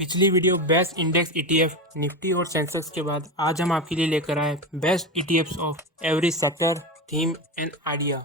पिछली video best index ETF Nifty और Sensex के बाद आज हम आपके लिए लेकर आए best ETFs of every sector, theme and idea.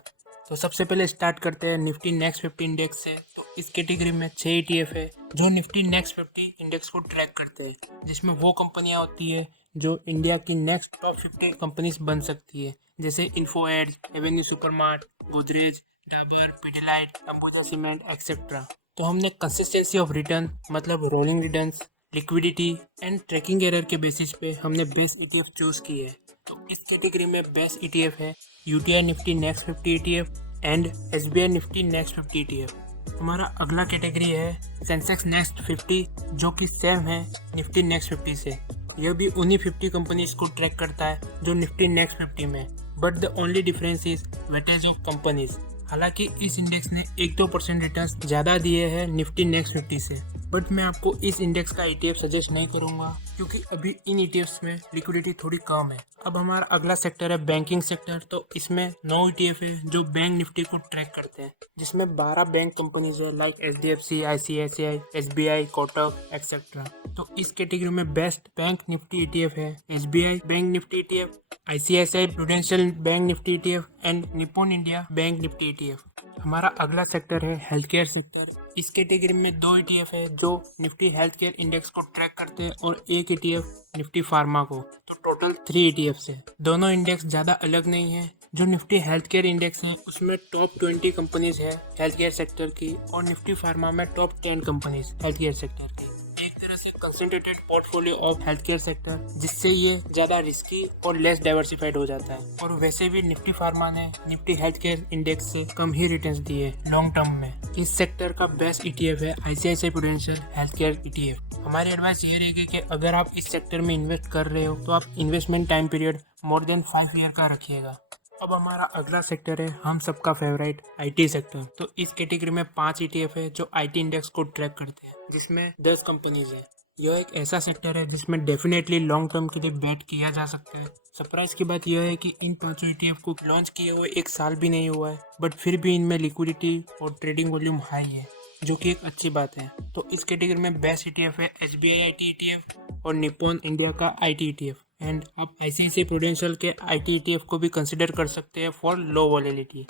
तो सबसे पहले स्टार्ट करते हैं निफ्टी नेक्स्ट 50 इंडेक्स से। तो इस कैटेगरी में 6 ईटीएफ है जो निफ्टी नेक्स्ट 50 इंडेक्स को ट्रैक करते हैं, जिसमें वो कंपनियां होती है जो इंडिया की नेक्स्ट टॉप 50 कंपनीज बन सकती है, जैसे Info Edge, Avenue Supermart, Godrej, Dabur, Pidilite, Ambuja cement etcetera. तो हमने कंसिस्टेंसी ऑफ रिटर्न मतलब rolling returns, liquidity and tracking error के बेसिस पे हमने बेस्ट ईटीएफ चूज की है। तो इस कैटेगरी में बेस्ट ईटीएफ है UTI Nifty next 50 ETF and SBI Nifty next 50 ETF. हमारा अगला कैटेगरी है सेंसेक्स नेक्स्ट 50, जो कि सेम है निफ्टी नेक्स्ट 50 से। यह भी उन्हीं 50 कंपनीज को ट्रैक करता है जो निफ्टी नेक्स्ट 50 में, but the only difference is weightage of companies. हालांकि इस इंडेक्स ने 1-2% रिटर्न्स ज़्यादा दिए हैं निफ्टी नेक्स्ट 50 से, बट मैं आपको इस इंडेक्स का ईटीएफ सजेस्ट नहीं करूंगा क्योंकि अभी इन ईटीएफ्स में लिक्विडिटी थोड़ी कम है। अब हमारा अगला सेक्टर है बैंकिंग सेक्टर। तो इसमें 9 ईटीएफ है जो बैंक निफ्टी को ट्रैक करते हैं, जिसमें 12 बैंक कंपनीज है like HDFC, ICICI, SBI, Kotak etcetera. तो इस कैटेगरी में बेस्ट बैंक निफ्टी ईटीएफ है SBI bank Nifty ETF, ICICI prudential bank Nifty ETF and Nippon India bank Nifty ETF. हमारा अगला सेक्टर है हेल्थ केयर सेक्टर। इस category में 2 ईटीएफ है जो निफ्टी हेल्थ केयर इंडेक्स को ट्रैक करते हैं और एक ईटीएफ निफ्टी फार्मा को। तो टोटल 3 ईटीएफ है। दोनों इंडेक्स ज़्यादा अलग नहीं है। जो निफ्टी हेल्थ केयर इंडेक्स है उसमें टॉप 20 कंपनीज है हेल्थ केयर सेक्टर की, और निफ्टी फार्मा में top 10 companies health care sector की। एक तरह से concentrated portfolio of health care sector, जिससे ये ज्यादा रिस्की और लेस डाइवर्सिफाइड हो जाता है। और वैसे भी निफ्टी फार्मा ने निफ्टी हेल्थ केयर इंडेक्स से कम ही रिटर्न्स दिए लॉन्ग टर्म में। इस सेक्टर का बेस्ट ईटीएफ है ICICI prudential health care ETF. हमारी एडवाइस ये रहेगी कि अगर आप इस सेक्टर में इन्वेस्ट कर रहे हो तो आप investment time period more than 5 year का रखिएगा। अब हमारा अगला सेक्टर है हम सबका फेवरेट आईटी सेक्टर। तो इस कैटेगरी में 5 ईटीएफ है जो आईटी इंडेक्स को ट्रैक करते हैं, जिसमें 10 कंपनीज है। यह एक ऐसा सेक्टर है जिसमें डेफिनेटली लॉन्ग टर्म के लिए बेट किया जा सकता है। सरप्राइज की बात यह है कि इन 5 ईटीएफ को लॉन्च किए हुए 1 साल भी नहीं हुआ है, बट फिर भी इनमें लिक्विडिटी और ट्रेडिंग वॉल्यूम हाई है, जो कि एक अच्छी बात है। तो इस कैटेगरी में बेस्ट ईटीएफ है एसबीआई आईटी ईटीएफ और निप्पॉन इंडिया का आईटी ईटीएफ। एंड आप आईसीआईसीआई प्रूडेंशियल के आईटी ईटीएफ को भी कंसिडर कर सकते हैं फॉर लो वॉलेटिलिटी।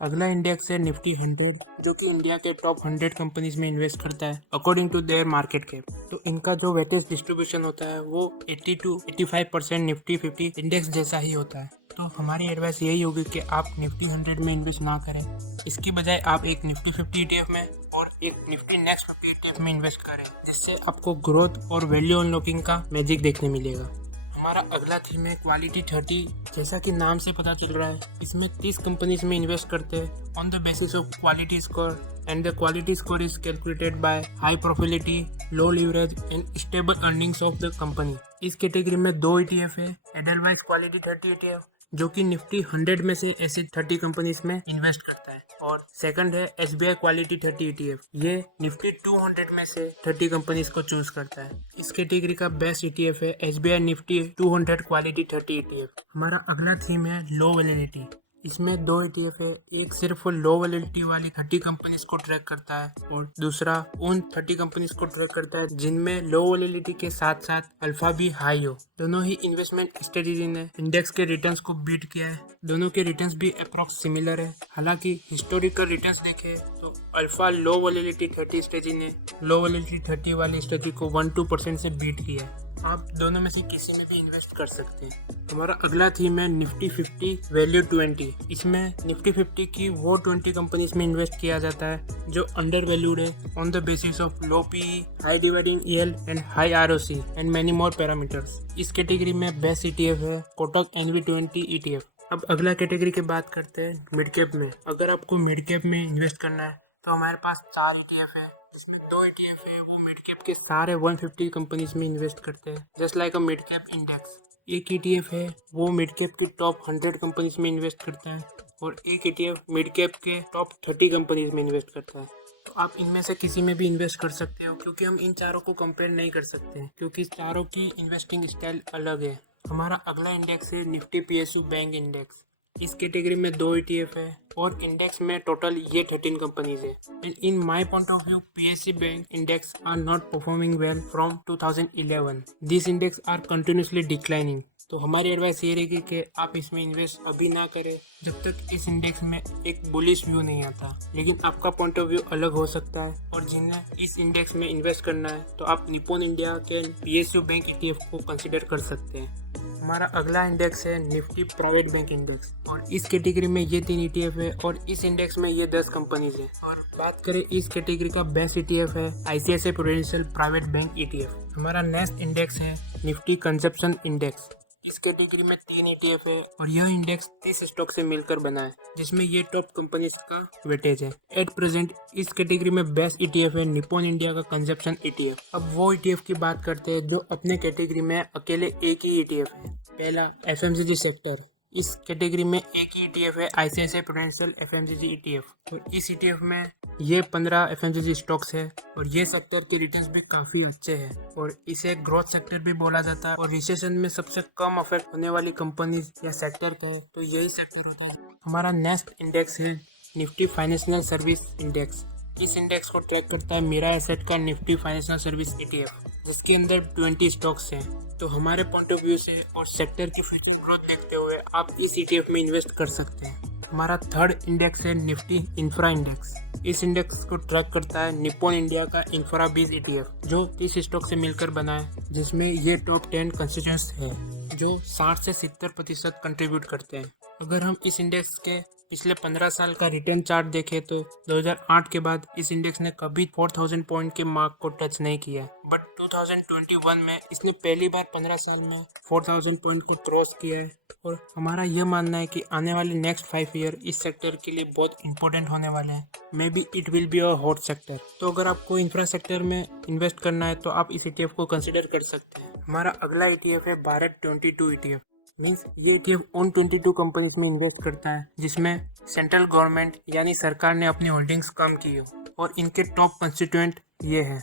अगला इंडेक्स है निफ्टी 100, जो कि इंडिया के टॉप 100 कंपनीज में इन्वेस्ट करता है according to their market cap. तो इनका जो वेटेज डिस्ट्रीब्यूशन होता है वो 80 to 85% निफ्टी 50 इंडेक्स जैसा ही होता है। तो हमारी एडवाइस यही होगी कि आप निफ्टी 100 में इन्वेस्ट ना करें, इसकी बजाय आप एक निफ्टी 50 ईटीएफ में और एक निफ्टी नेक्स्ट 50 ईटीएफ में इन्वेस्ट करें, जिससे आपको ग्रोथ और वैल्यू अनलॉकिंग का मैजिक देखने मिलेगा। हमारा अगला थीम है क्वालिटी 30। जैसा कि नाम से पता चल रहा है, इसमें 30 कंपनीज में इन्वेस्ट करते हैं on the basis of quality score, and the quality score is calculated by high profitability, low leverage and stable earnings of the company. इस कैटेगरी में 2 ईटीएफ है एडलवाइज क्वालिटी 30 ईटीएफ, जो कि निफ्टी 100 में से ऐसे 30 कंपनीज में इन्वेस्ट करता है, और सेकंड है एसबीआई क्वालिटी 30 ईटीएफ। ये निफ्टी 200 में से 30 कंपनीज को चूज करता है। इस कैटेगरी का बेस्ट ईटीएफ है एसबीआई निफ्टी 200 क्वालिटी 30 ईटीएफ। हमारा अगला थीम है लो वैलिडिटी। इसमें 2 ईटीएफ है, एक सिर्फ लो वैलिडिटी वाली 30 कंपनीज को ट्रैक करता है और दूसरा उन 30 कंपनीज को ट्रैक करता है जिनमें लो वैलिडिटी के साथ साथ अल्फा भी हाई हो। दोनों ही इन्वेस्टमेंट स्ट्रेटेजी ने इंडेक्स के रिटर्न्स को बीट किया है। दोनों के रिटर्न्स भी अप्रॉक्स सिमिलर है। हालांकि हिस्टोरिकल रिटर्न्स देखे तो अल्फा लो वैलिडिटी 30 स्ट्रेटेजी ने लो वैलिडिटी 30 वाली स्ट्रेटेजी को 1-2% से बीट किया है। आप दोनों में से किसी में भी इन्वेस्ट कर सकते हैं। हमारा अगला थीम है निफ्टी 50 वैल्यू 20। इसमें निफ्टी 50 की वो 20 कंपनीज में इन्वेस्ट किया जाता है जो अंडर वैल्यूड है on the basis of low PE, high dividend yield and high ROC and many more parameters. इस कैटेगरी में बेस्ट ईटीएफ है कोटक एनवी20 ईटीएफ। अब अगला कैटेगरी की बात करते हैं मिड कैप में। अगर आपको मिड कैप में इन्वेस्ट करना है तो हमारे पास 4 ईटीएफ है, जिसमें 2 ईटीएफ है वो मिड कैप के सारे 150 कंपनीज में इन्वेस्ट करते हैं, just like a mid cap index. एक ईटीएफ है वो मिड कैप की टॉप 100 कंपनीज में इन्वेस्ट करता है, और एक ईटीएफ मिड कैप के टॉप 30 कंपनीज में इन्वेस्ट करता है। तो आप इनमें से किसी में भी इन्वेस्ट कर सकते हो, क्योंकि हम इन चारों को कंपेयर नहीं कर सकते हैं, क्योंकि चारों की इन्वेस्टिंग स्टाइल अलग है। हमारा अगला इंडेक्स है निफ्टी पीएसयू बैंक इंडेक्स। इस कैटेगरी में 2 ETF है और इंडेक्स में टोटल ये 13 कंपनीज है। And in my point of view PSU bank index are not performing well from 2011। This index are continuously declining. तो हमारी एडवाइस ये रहेगी कि आप इसमें इन्वेस्ट अभी ना करें जब तक इस इंडेक्स में एक बुलिश व्यू नहीं आता। लेकिन आपका पॉइंट ऑफ व्यू अलग हो सकता है और जिन्हें इस इंडेक्स में इन्वेस्ट करना है तो आप निप्पॉन इंडिया के PSU बैंक ETF को कंसिडर कर सकते हैं। हमारा अगला इंडेक्स है निफ्टी प्राइवेट बैंक इंडेक्स और इस कैटेगरी में ये 3 ETF है और इस इंडेक्स में ये 10 कंपनीज है। और बात करें इस कैटेगरी का बेस्ट ETF है ICICI prudential private bank ETF। हमारा नेक्स्ट इंडेक्स है निफ्टी कंजप्शन इंडेक्स। इस कैटेगरी में 3 ETF है और यह इंडेक्स 30 स्टॉक से मिलकर बना है जिसमें ये टॉप कंपनीज का वेटेज है। एट प्रेजेंट इस कैटेगरी में बेस्ट ETF है निप्पॉन इंडिया का कंजप्शन ETF। अब वो ETF की बात करते हैं जो अपने कैटेगरी में अकेले एक ही ETF है। पहला FMCG सेक्टर। इस कैटेगरी में एक ही ETF है ICICI प्रूडेंशियल FMCG ETF और इस ETF में ये 15 FMCG स्टॉक्स है और ये सेक्टर के रिटर्न्स भी काफ़ी अच्छे हैं और इसे ग्रोथ सेक्टर भी बोला जाता है और रिसेशन में सबसे कम अफेक्ट होने वाली कंपनीज या सेक्टर का है तो यही सेक्टर होता है। हमारा नेक्स्ट इंडेक्स है निफ्टी फाइनेंशियल सर्विस इंडेक्स। इस इंडेक्स को ट्रैक करता है मीरा एसेट का निफ्टी फाइनेंशियल सर्विस ETF जिसके अंदर 20 स्टॉक्स हैं। तो हमारे पॉइंट ऑफ व्यू से और सेक्टर की फ्यूचर ग्रोथ देखते हुए आप इस ETF में इन्वेस्ट कर सकते हैं। हमारा थर्ड इंडेक्स है निफ्टी इंफ्रा इंडेक्स। इस इंडेक्स को ट्रैक करता है निप्पॉन इंडिया का इंफ्रा बीज ETF जो 30 स्टॉक से मिलकर बना है जिसमें ये टॉप 10 कंस्टिट्यूएंट्स है जो 60 से 70% कंट्रीब्यूट करते हैं। अगर हम इस इंडेक्स के पिछले 15 साल का रिटर्न चार्ट देखें तो 2008 के बाद इस इंडेक्स ने कभी 4000 पॉइंट के मार्क को टच नहीं किया बट 2021 में इसने पहली बार 15 साल में 4000 पॉइंट को क्रॉस किया है। और हमारा यह मानना है कि आने वाले नेक्स्ट 5 ईयर इस सेक्टर के लिए बहुत इंपॉर्टेंट होने वाले हैं। May be it will be a hot sector. तो अगर आपको इंफ्रा सेक्टर में इन्वेस्ट करना है तो आप इस ETF को कंसिडर कर सकते हैं। हमारा अगला ETF है भारत 22 ETF। मीन्स ये ETF उन 22 कंपनीज में इन्वेस्ट करता है जिसमें सेंट्रल गवर्नमेंट यानी सरकार ने अपनी होल्डिंग्स कम की हो और इनके टॉप कंस्टिट्यूएंट ये हैं।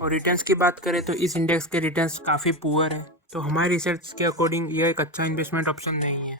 और रिटर्न्स की बात करें तो इस इंडेक्स के रिटर्न्स काफ़ी पुअर है तो हमारी रिसर्च के अकॉर्डिंग यह एक अच्छा इन्वेस्टमेंट ऑप्शन नहीं है।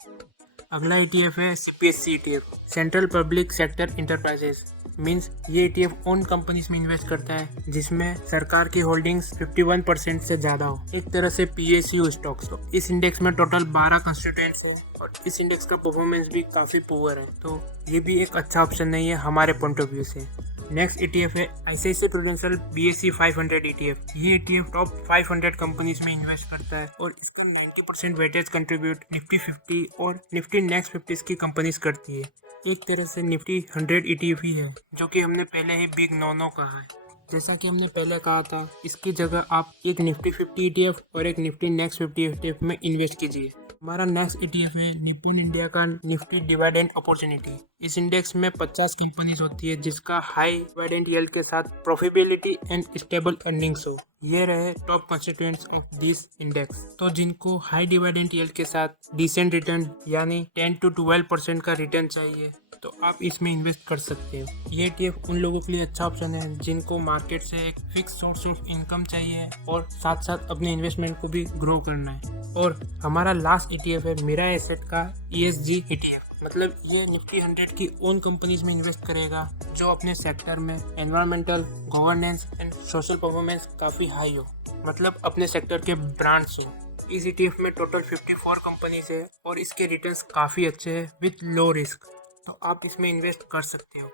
अगला ETF है CPSE ETF central public sector enterprises. Means ये ETF उन कंपनीज में इन्वेस्ट करता है जिसमें सरकार की होल्डिंग्स 51% से ज़्यादा हो, एक तरह से PSU स्टॉक्स। तो इस इंडेक्स में टोटल 12 कंस्टिट्यूएंट्स हो और इस इंडेक्स का परफॉर्मेंस भी काफ़ी पुअर है तो ये भी एक अच्छा ऑप्शन नहीं है हमारे पॉइंट ऑफ व्यू से। नेक्स्ट ETF है ICICI प्रूडेंशियल BSE 500 ETF। ये ETF टॉप 500 कंपनीज में इन्वेस्ट करता है और इसको 90% वेटेज कंट्रीब्यूट निफ्टी 50 और निफ्टी नेक्स्ट 50 की कंपनीज करती है। एक तरह से निफ्टी 100 ETF ही है जो कि हमने पहले ही बिग नो कहा है। जैसा कि हमने पहले कहा था इसकी जगह आप एक निफ्टी 50 ETF और एक निफ्टी नेक्स्ट 50 ETF में इन्वेस्ट कीजिए। हमारा नेक्स्ट ETF है निप्पॉन इंडिया का निफ्टी डिविडेंड अपॉर्चुनिटी। इस इंडेक्स में 50 कंपनीज होती है जिसका हाई डिविडेंड यील्ड के साथ प्रॉफिटेबिलिटी एंड स्टेबल अर्निंग्स हो। ये रहे top constituents of this index. तो जिनको हाई डिविडेंड यील्ड के साथ डिसेंट रिटर्न यानी 10 to 12% का रिटर्न चाहिए तो आप इसमें इन्वेस्ट कर सकते हो। ये ETF उन लोगों के लिए अच्छा ऑप्शन है जिनको मार्केट से एक फिक्स सोर्स ऑफ इनकम चाहिए और साथ साथ अपने इन्वेस्टमेंट को भी ग्रो करना है। और हमारा लास्ट ETF है मीरा एसेट का ESG ETF। मतलब ये निफ्टी 100 की उन कंपनीज में इन्वेस्ट करेगा जो अपने सेक्टर में environmental, governance and social performance काफ़ी हाई हो, मतलब अपने सेक्टर के ब्रांड्स हो। इस ETF में टोटल 54 कंपनीज है और इसके रिटर्न्स काफ़ी अच्छे हैं विथ लो रिस्क। तो आप इसमें इन्वेस्ट कर सकते हो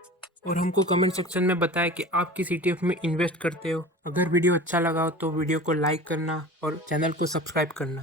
और हमको कमेंट सेक्शन में बताएं कि आप किस ETF में इन्वेस्ट करते हो। अगर वीडियो अच्छा लगा हो तो वीडियो को लाइक करना और चैनल को सब्सक्राइब करना।